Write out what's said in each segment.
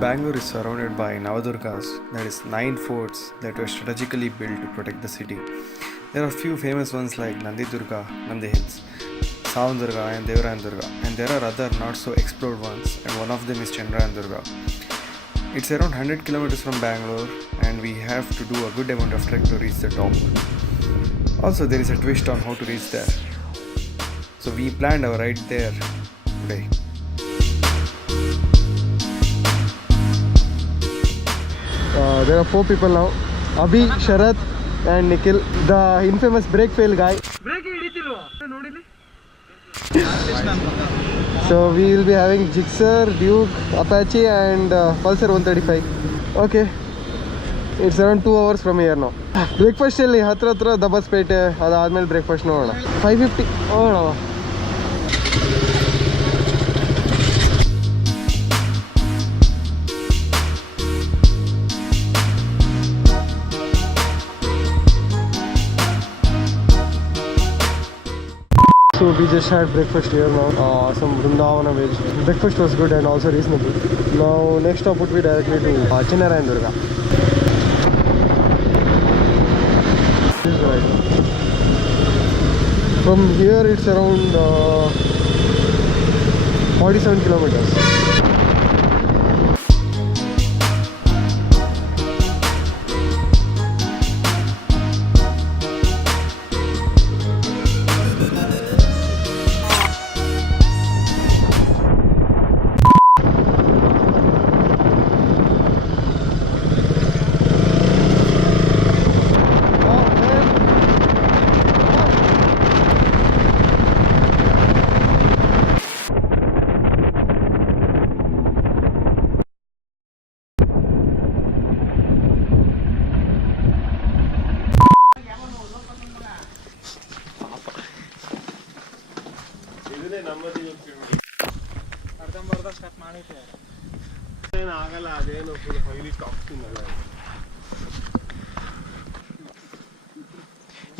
Bangalore is surrounded by Navadurgas, that is 9 forts that were strategically built to protect the city. There are few famous ones like Nandi Durga, Nandi Hills, Durga and Devarayan Durga, and there are other not so explored ones, and one of them is Channarayana Durga. It's around 100 kilometers from Bangalore and we have to do a good amount of trek to reach the top. Also there is a twist on how to reach there. So we planned our ride there today. There are 4 people now. Abhi, Sharat and Nikhil. The infamous brake fail guy. So we will be having Gixxer, Duke, Apache and Pulsar 135. Okay. It's around 2 hours from here now. Breakfast ಇಲ್ಲಿ ಹತ್ರ ದಬಸ್ಪೇಟೆ ಅದಾದ್ಮೇಲೆ breakfast ನೋಡೋಣ. 550 ಹೋಗೋಣ. So we just had breakfast here now, some Vrindavana veg. Breakfast was good and also reasonable. Now next stop would be directly to Channarayana Durga. This is right. From here it's around 47 kilometers.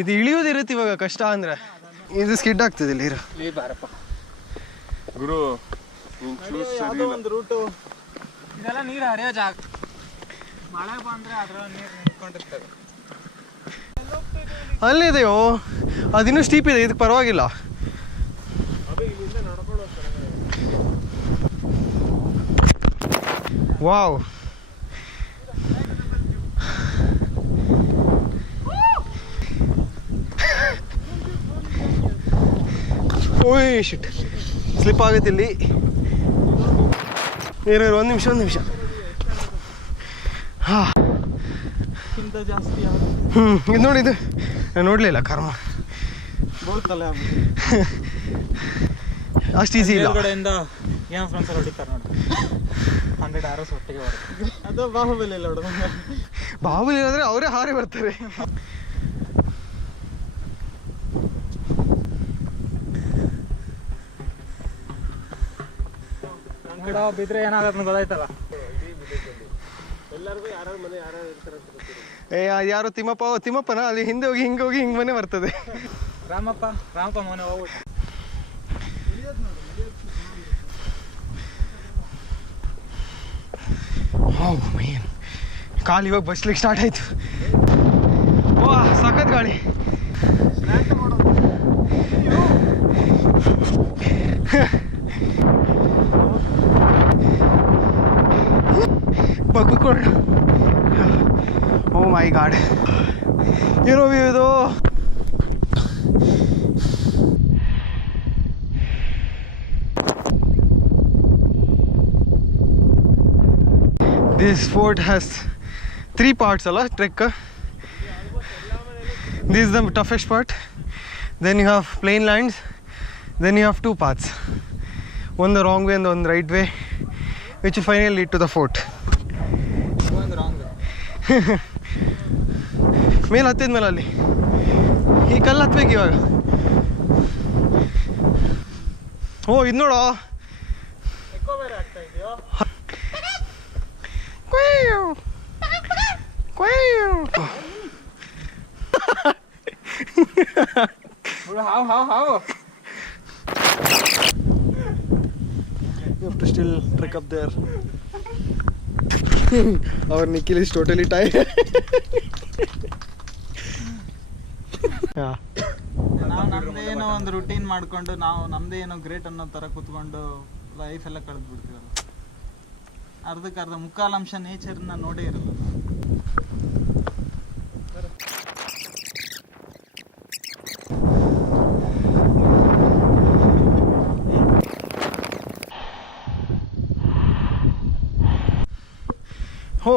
ಇದು ಇಳಿಯೋದಿರುತ್ತೆ ಇವಾಗ ಕಷ್ಟ ಅಂದ್ರೆ ಇದು skid ಆಗ್ತದೆ ಇಲ್ಲಿ ಬಾರಪ್ಪ ಗುರು ಒಂದು route ಇದೆಲ್ಲ ನೀರು ಹರಿಯೋ ಜಾಗ ಮಳೆ ಬಂದ್ರೆ ಅದ್ರ ನೀರು ನಿಂತ್ಕೊಂಡಿರ್ತದೆ ಅಲ್ಲಿದೆಯೋ ಅದಿನ್ನೂ ಸ್ಟೀಪ್ ಇದೆ ಇದಕ್ಕೆ ಪರವಾಗಿಲ್ಲ ವಾವ್ ಓಯ್ ಶಿಟ್ ಸ್ಲಿಪ್ ಆಗುತ್ತೆ ಇಲ್ಲಿ ಒಂದು ನಿಮಿಷ ಹಾಂ ಜಾಸ್ತಿ ಇದು ನೋಡಿ ಇದು ನಾನು ನೋಡಲಿಲ್ಲ ಕರ್ಮ ಅಷ್ಟು ಈಸಿ ಇಲ್ಲ ಕಡೆಯಿಂದ ಏನು ಫ್ರೆಂಡ್ಸ್ ಹೊಡಿತಾರೆ ನೋಡಿ 100 ಆರ್ಎಸ್ ಒಟ್ಟಿಗೆ ಬರುತ್ತೆ ಅದು ಬಾಹುಬಲಿ ಇಲ್ಲ ಹೊಡೆದ ಬಾಹುಬಲಿ ಅಂದರೆ ಅವರೇ ಹಾರಿ ಬರ್ತಾರೆ ಬಿದ್ರೆ ಏನಾಗತ್ತೆ ಗೊತ್ತಾಯ್ತಲ್ಲ ಎಲ್ಲರಿಗೂ ಯಾರು ಮನೆ ಯಾರು ಇರ್ತಾರೆ ಯಾರು ತಿಮ್ಮಪ್ಪನ ಅಲ್ಲಿ ಹಿಂದೆ ಹೋಗಿ ಹಿಂಗೆ ಮನೆ ಬರ್ತದೆ ರಾಮಪ್ಪ ಮನೆ ಹೋಗ್ಬಿಟ್ಟು ಕಾಲು ಇವಾಗ ಬಸ್ಲಿಕ್ಕೆ ಸ್ಟಾರ್ಟ್ ಆಯ್ತು ಓ ಸಖತ್ ಗಾಳಿ ಬಗ್ಗಿಕೊಳ್ಳ ಓ ಮೈ ಗಾಡ್ ಏನೋ ಇದು This fort has 3 parts alla trek. This is the toughest part. Then you have plain lands. Then you have 2 paths. One the wrong way and one the right way, which will finally lead to the fort. One the wrong way. ಮೇಲೆ ಹತ್ತಿದ್ಮೇಲೆ ಅಲ್ಲಿ ಈ ಕಲ್ಲು ಹತ್ಬೇಕು ಇವಾಗ ಓ ಇದು ನೋಡೋ eco ಬೇರೆ ಆಗ್ತಾ ಇದೆಯೋ how you have to still trek up there. Our Nikhil is totally tired. ನಾವು ನಮ್ದೇನೋ ಒಂದು ರೂಟೀನ್ ಮಾಡ್ಕೊಂಡು ನಾವು ನಮ್ದೇನೋ ಗ್ರೇಟ್ ಅನ್ನೋ ಥರ ಕೂತ್ಕೊಂಡು ಲೈಫ್ ಎಲ್ಲ ಕಳೆದು ಬಿಡ್ತೀವಲ್ಲ. ಅರ್ಧಕ್ಕರ್ಧ ಮುಕ್ಕಾಲಂಶ ನೇಚರ್ನ ನೋಡೇ ಇರಲ್ಲ. ಹೋ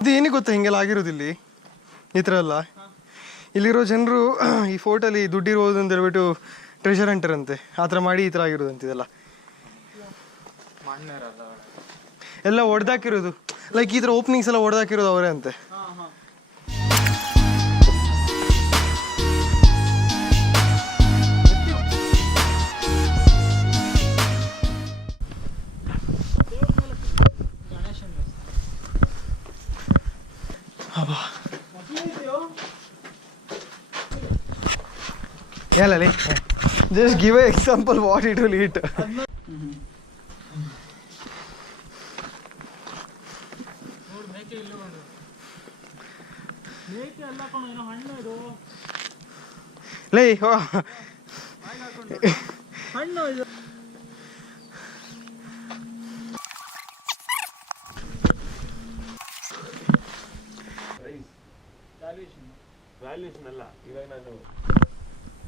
ಇದು ಏನಿಗೆ ಗೊತ್ತಾ ಹಿಂಗೆಲ್ಲ ಆಗಿರೋದಿಲ್ಲಿ ಈ ಥರ ಎಲ್ಲ. ಇಲ್ಲಿರೋ ಜನರು ಈ ಫೋರ್ಟಲ್ಲಿ ದುಡ್ಡಿರೋದು ಅಂತ ಹೇಳ್ಬಿಟ್ಟು ಟ್ರೆಷರ್ ಹಂಟರ್ ಅಂತೆ, ಆ ಥರ ಮಾಡಿ ಈ ಥರ ಆಗಿರೋದಂತಿದೆಲ್ಲ ಎಲ್ಲ ಹೊಡೆದಾಕಿರೋದು. ಲೈಕ್ ಈ ಥರ ಓಪನಿಂಗ್ಸ್ ಎಲ್ಲ ಹೊಡೆದಾಕಿರೋದು ಅವರೇ ಅಂತೆ. Yeah, just give an example what it will eat.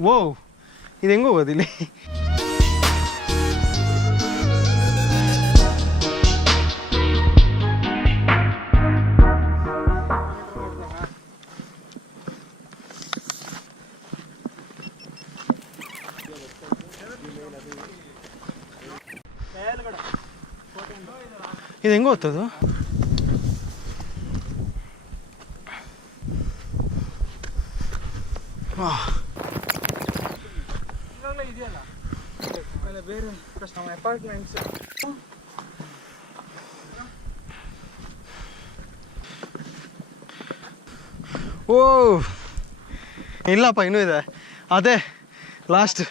Whoa, ಇದು ಹೆಂಗೆ ಹೋಗೋದು ಇಲ್ಲಿ? ಇದು ಹೆಂಗೆ ಹೋಗ್ತದು? ಬೇರೆ ಅಪಾರ್ಟ್ಮೆಂಟ್ಸ್ ಓ ಇಲ್ಲಪ್ಪ, ಇನ್ನೂ ಇದೆ. ಅದೇ ಲಾಸ್ಟ್.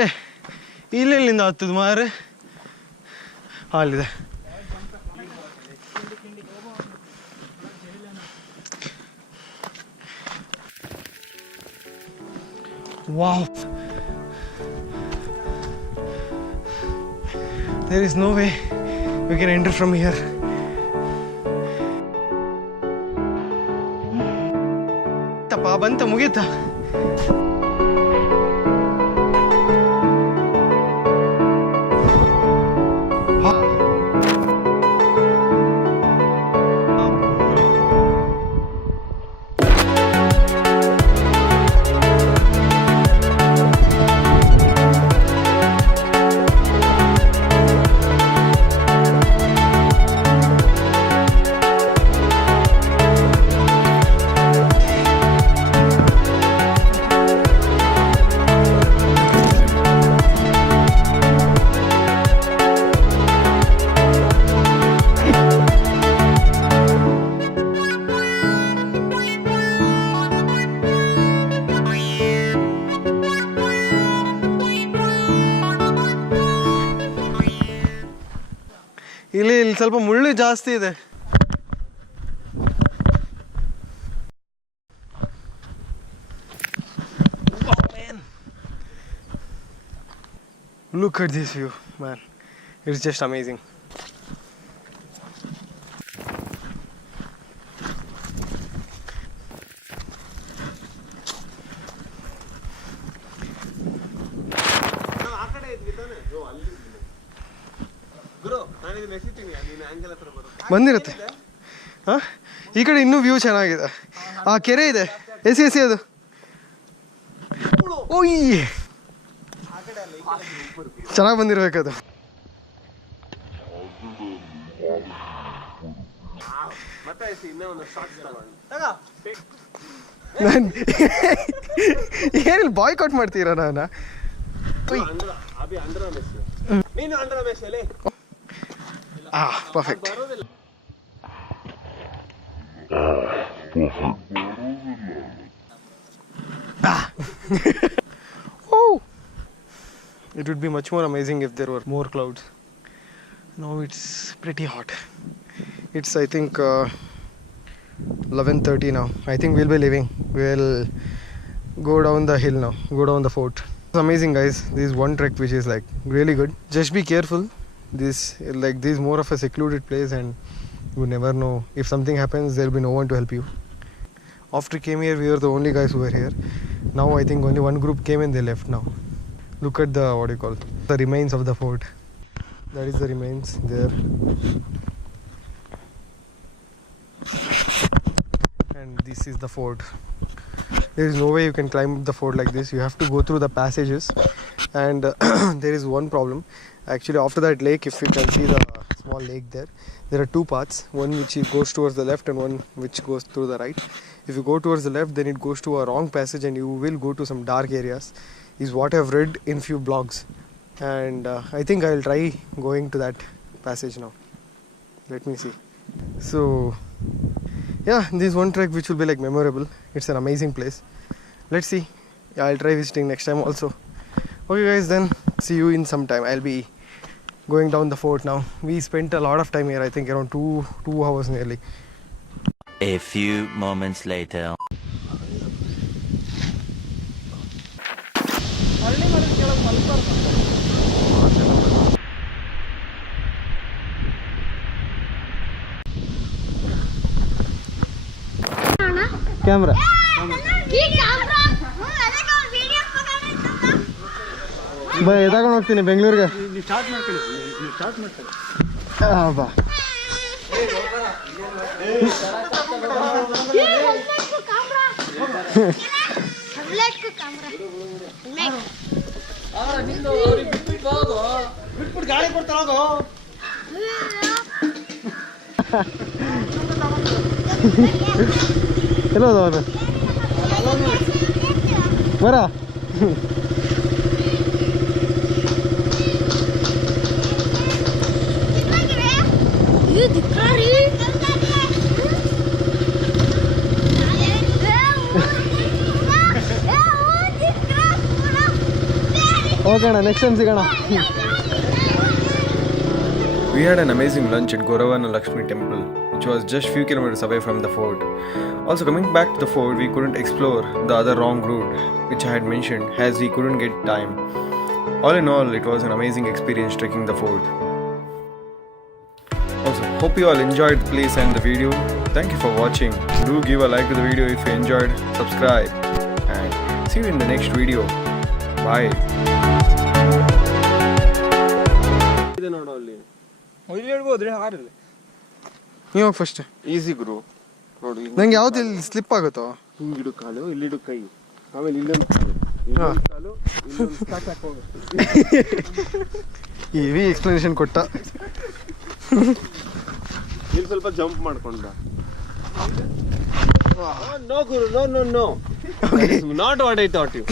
ಏ ಇಲ್ಲಿಂದ ಹತ್ತದು ಮಾರೆ, ಅಲ್ಲಿದೆ. Wow, there is no way we can enter from here. ತಪ್ಪ ಬಂತ, ಮುಗೀತಾ? ಇಲ್ಲಿ ಸ್ವಲ್ಪ ಮುಳ್ಳು ಜಾಸ್ತಿ ಇದೆ. Look at this view, man. It's just amazing. ಬಂದಿರುತ್ತೆ. ಹಾಂ, ಈ ಕಡೆ ಇನ್ನೂ ವ್ಯೂ ಚೆನ್ನಾಗಿದೆ. ಆ ಕೆರೆ ಇದೆ, ಎಸಿ ಅದು. ಓಯ್, ಚೆನ್ನಾಗಿ ಬಂದಿರ್ಬೇಕದು. ಏನಿಲ್ಲ, ಬಾಯ್ಕಾಟ್ ಮಾಡ್ತೀರಾ? ನಾನು Perfect. Oh! It would be much more amazing if there were more clouds. Now it's pretty hot. It's I think 11:30 now. I think we'll be leaving. We'll go down the hill now. Go down the fort. It's amazing, guys. This is one trek which is like really good. Just be careful. This is more of a secluded place, and you never know if something happens. There'll be no one to help you. After we came here, we were the only guys who were here. Now I think only one group came and they left now. Look at the the remains of the fort. That is the remains there. And this is the fort. There is no way you can climb the fort like this. You have to go through the passages, and there is one problem. Actually, after that lake, if you can see the small lake there are two paths, one which goes towards the left and one which goes through the right. If you go towards the left, then it goes to a wrong passage and you will go to some dark areas, is what I've read in few blogs. And I think I'll try going to that passage now. Let me see. So yeah, this one trek which will be like memorable. It's an amazing place. Let's see. Yeah, I'll try visiting next time also. Okay guys, then see you in some time. I'll be going down the fort now. We spent a lot of time here, I think around 2 hours nearly. A few moments later. Camera. ತಗೊಂಡು ಹೋಗ್ತೀನಿ ಬೆಂಗಳೂರಿಗೆ. ಬಾ ಗಾಳಿ ಕೊಡ್ತಾರ ಎಲ್ಲೋ ಬರ okay ಅಣ್ಣ, next time ಸಿಗೋಣ. We had an amazing lunch at Goravana Lakshmi temple, which was just few kilometers away from the fort. Also, coming back to the fort, we couldn't explore the other wrong route, which I had mentioned, as we couldn't get time. All in all, it was an amazing experience trekking the fort. Also, hope you all enjoyed the place and the video. Thank you for watching. Do give a like to the video if you enjoyed, subscribe, and see you in the next video. Bye. ನೀವು first easy ಗುರು ನೋಡಿ, ನಂಗೆ ಯಾವ್ದು ಇಲ್ಲಿ slip ಆಗುತ್ತೋ. ಹಿಂಗಿಡು ಕಾಲು, ಇಲ್ಲಿಡು ಕೈ, ಆಮೇಲೆ ಇಲ್ಲೊಂದು ಕಾಲು, ಇಲ್ಲೊಂದು ಕಾಲು, ಇಲ್ಲೊಂದು ಸ್ಟಾರ್ಟ್ ಇವಿ ಎಕ್ಸ್ಪ್ಲನೇಷನ್ ಕೊಟ್ಟ. ಇಲ್ಲಿ ಸ್ವಲ್ಪ ಜಂಪ್ ಮಾಡ್ಕೊಂಡ. ನೋ ಗುರು, no no no, not what I thought you.